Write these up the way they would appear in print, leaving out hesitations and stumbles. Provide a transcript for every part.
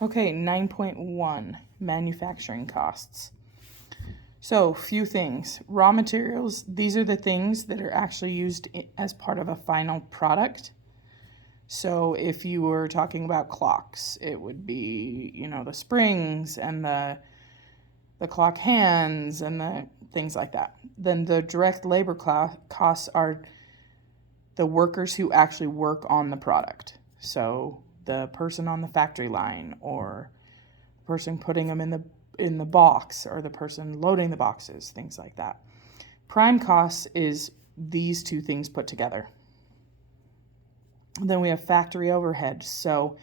Okay, 9.1, manufacturing costs. So, few things. Raw materials, these are the things that are actually used as part of a final product. So, if you were talking about clocks, it would be, the springs and the clock hands and the things like that. Then the direct labor costs are the workers who actually work on the product. So, the person on the factory line, or the person putting them in the box, or the person loading the boxes, things like that. Prime costs is these two things put together. Then we have factory overhead. So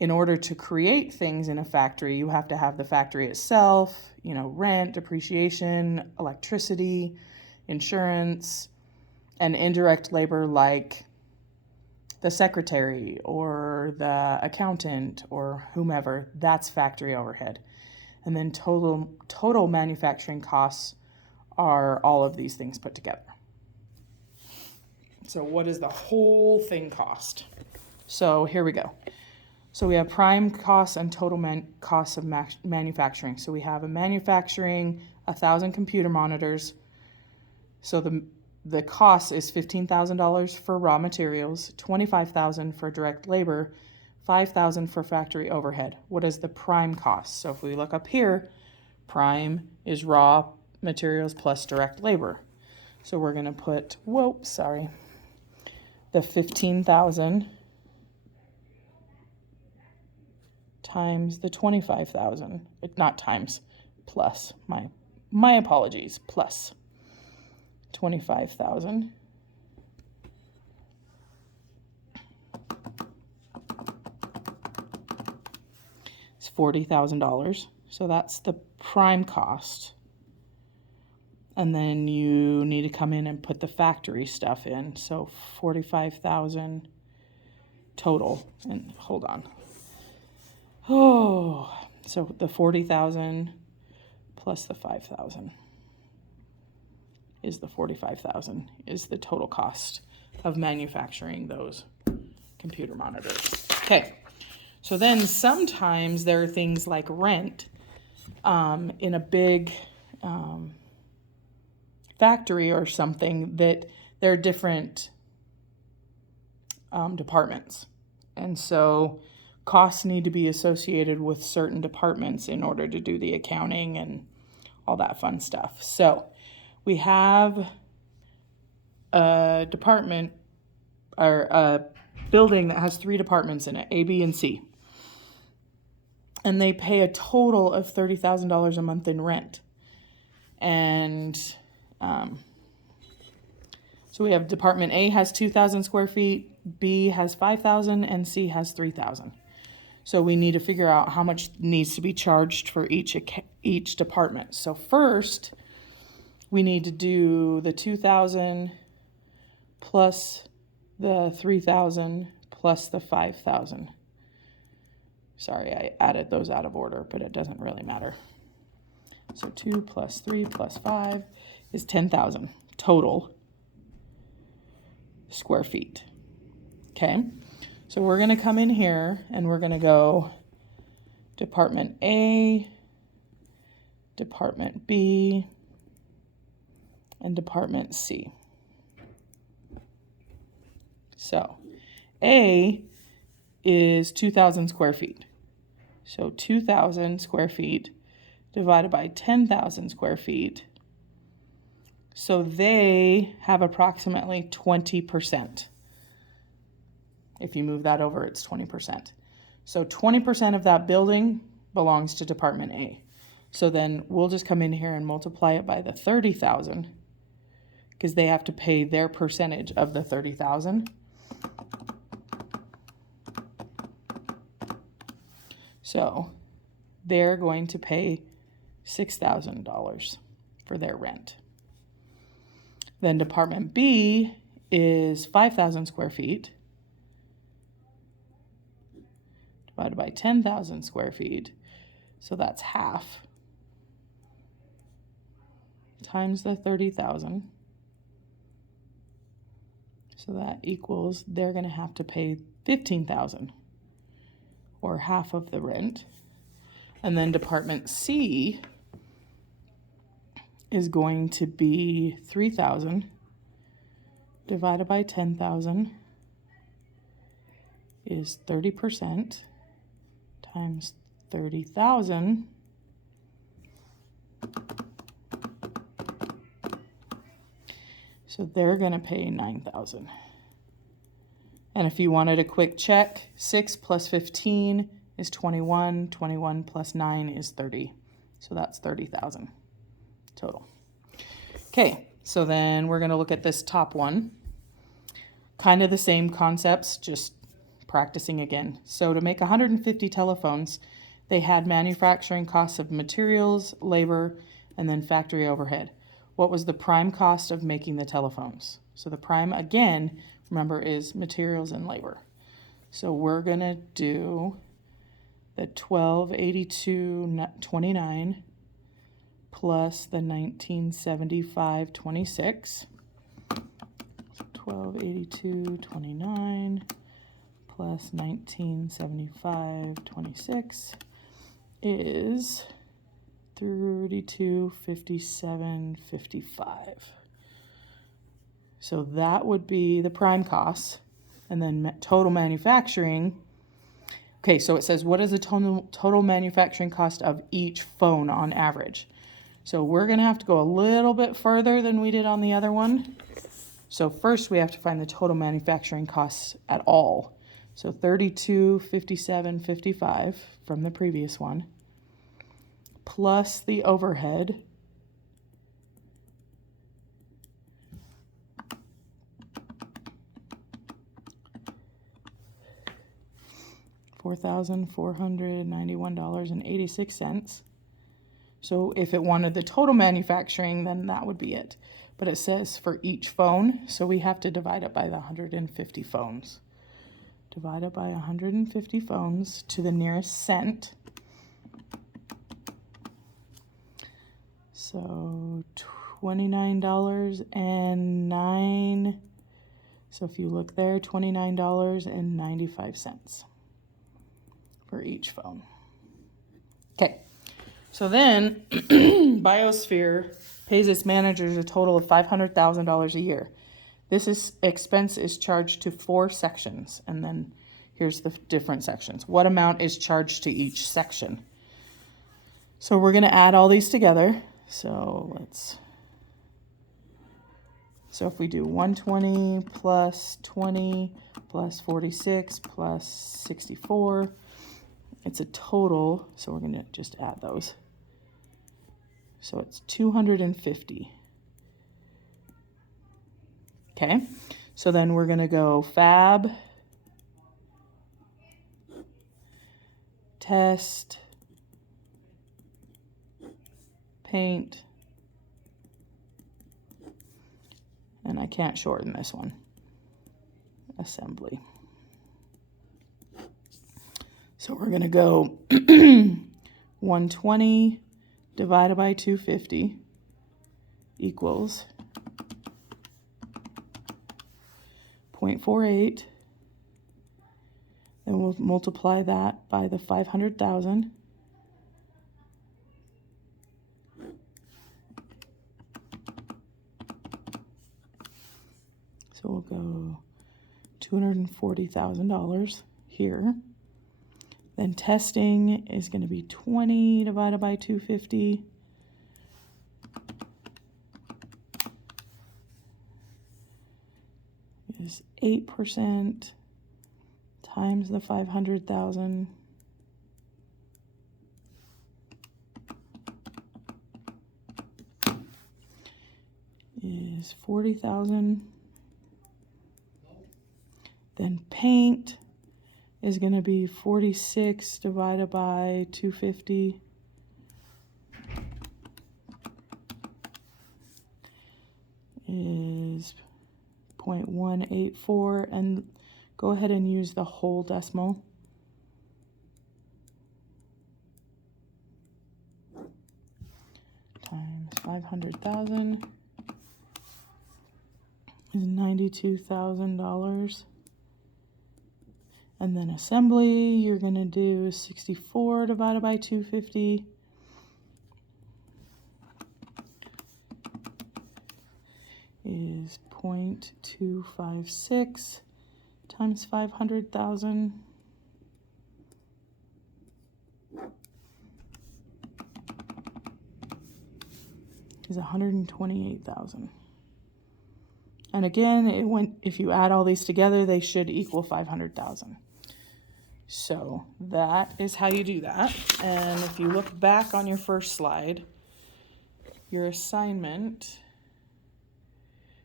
in order to create things in a factory, you have to have the factory itself, rent, depreciation, electricity, insurance, and indirect labor like the secretary or the accountant or whomever. That's factory overhead. And then total manufacturing costs are all of these things put together. So what does the whole thing cost? So here we go. So we have prime costs and total costs of manufacturing. So we have a manufacturing 1,000 computer monitors. So the cost is $15,000 for raw materials, $25,000 for direct labor, $5,000 for factory overhead. What is the prime cost? So if we look up here, prime is raw materials plus direct labor. So we're going to put, the 15,000 times the 25,000. Not times, plus. My apologies, plus 25,000. It's $40,000. So that's the prime cost. And then you need to come in and put the factory stuff in. So 45,000 total. And hold on. So the 40,000 plus the 5,000 is the 45,000 is the total cost of manufacturing those computer monitors. Okay. So then sometimes there are things like rent in a big factory or something that there are different departments. And so costs need to be associated with certain departments in order to do the accounting and all that fun stuff. So we have a department or a building that has 3 departments in it, A, B, and C. And they pay a total of $30,000 a month in rent. And so we have Department A has 2,000 square feet, B has 5,000, and C has 3,000. So we need to figure out how much needs to be charged for each department. So first, we need to do the 2,000 plus the 3,000 plus the 5,000. Sorry, I added those out of order, but it doesn't really matter. So 2 plus 3 plus 5 is 10,000 total square feet. Okay, so we're going to come in here and we're going to go Department A, Department B, and Department C. So A is 2,000 square feet. So 2,000 square feet divided by 10,000 square feet. So they have approximately 20%. If you move that over, it's 20%. So 20% of that building belongs to Department A. So then we'll just come in here and multiply it by the 30,000 because they have to pay their percentage of the 30,000. So they're going to pay $6,000 for their rent. Then Department B is 5,000 square feet divided by 10,000 square feet. So that's half times the 30,000. So that equals they're going to have to pay $15,000, or half of the rent. And then department C is going to be 3,000 divided by 10,000 is 30% times 30,000 . So they're going to pay 9,000. And if you wanted a quick check, 6 plus 15 is 21. 21 plus 9 is 30. So that's 30,000 total. Okay, so then we're going to look at this top one. Kind of the same concepts, just practicing again. So to make 150 telephones, they had manufacturing costs of materials, labor, and then factory overhead. What was the prime cost of making the telephones? So the prime, again, remember, is materials and labor. So we're going to do the 1282.29 plus the 1975.26. 1282.29 plus 1975.26 is 3257.55. So that would be the prime cost. And then total manufacturing. Okay, so it says what is the total manufacturing cost of each phone on average? So we're going to have to go a little bit further than we did on the other one. So first we have to find the total manufacturing costs at all. So 3257.55 from the previous one, plus the overhead, $4,491.86. So if it wanted the total manufacturing, then that would be it. But it says for each phone, so we have to divide it by the 150 phones. Divide it by 150 phones to the nearest cent. So $29.09. So if you look there, $29.95 for each phone. Okay, so then Biosphere pays its managers a total of $500,000 a year. This expense is charged to 4 sections, and then here's the different sections. What amount is charged to each section? So we're going to add all these together. So if we do 120 plus 20 plus 46 plus 64, it's a total, so we're going to just add those. So it's 250. Okay, so then we're going to go fab, test, paint, and I can't shorten this one, assembly. So we're going to go 120 divided by 250 equals 0.48. Then we'll multiply that by the 500,000. So we'll go $240,000 here. Then testing is going to be 20 divided by 250. Is 8% times the 500,000 is 40,000. Then paint is going to be 46 divided by 250 is 0.184, and go ahead and use the whole decimal. Times 500,000 is $92,000. And then assembly, you're going to do 64 divided by 250 is 0.256 times 500,000 is 128,000. And again, if you add all these together, they should equal 500,000. So that is how you do that. And if you look back on your first slide, your assignment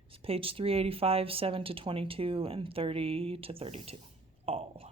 is page 385, 7 to 22, and 30 to 32, all.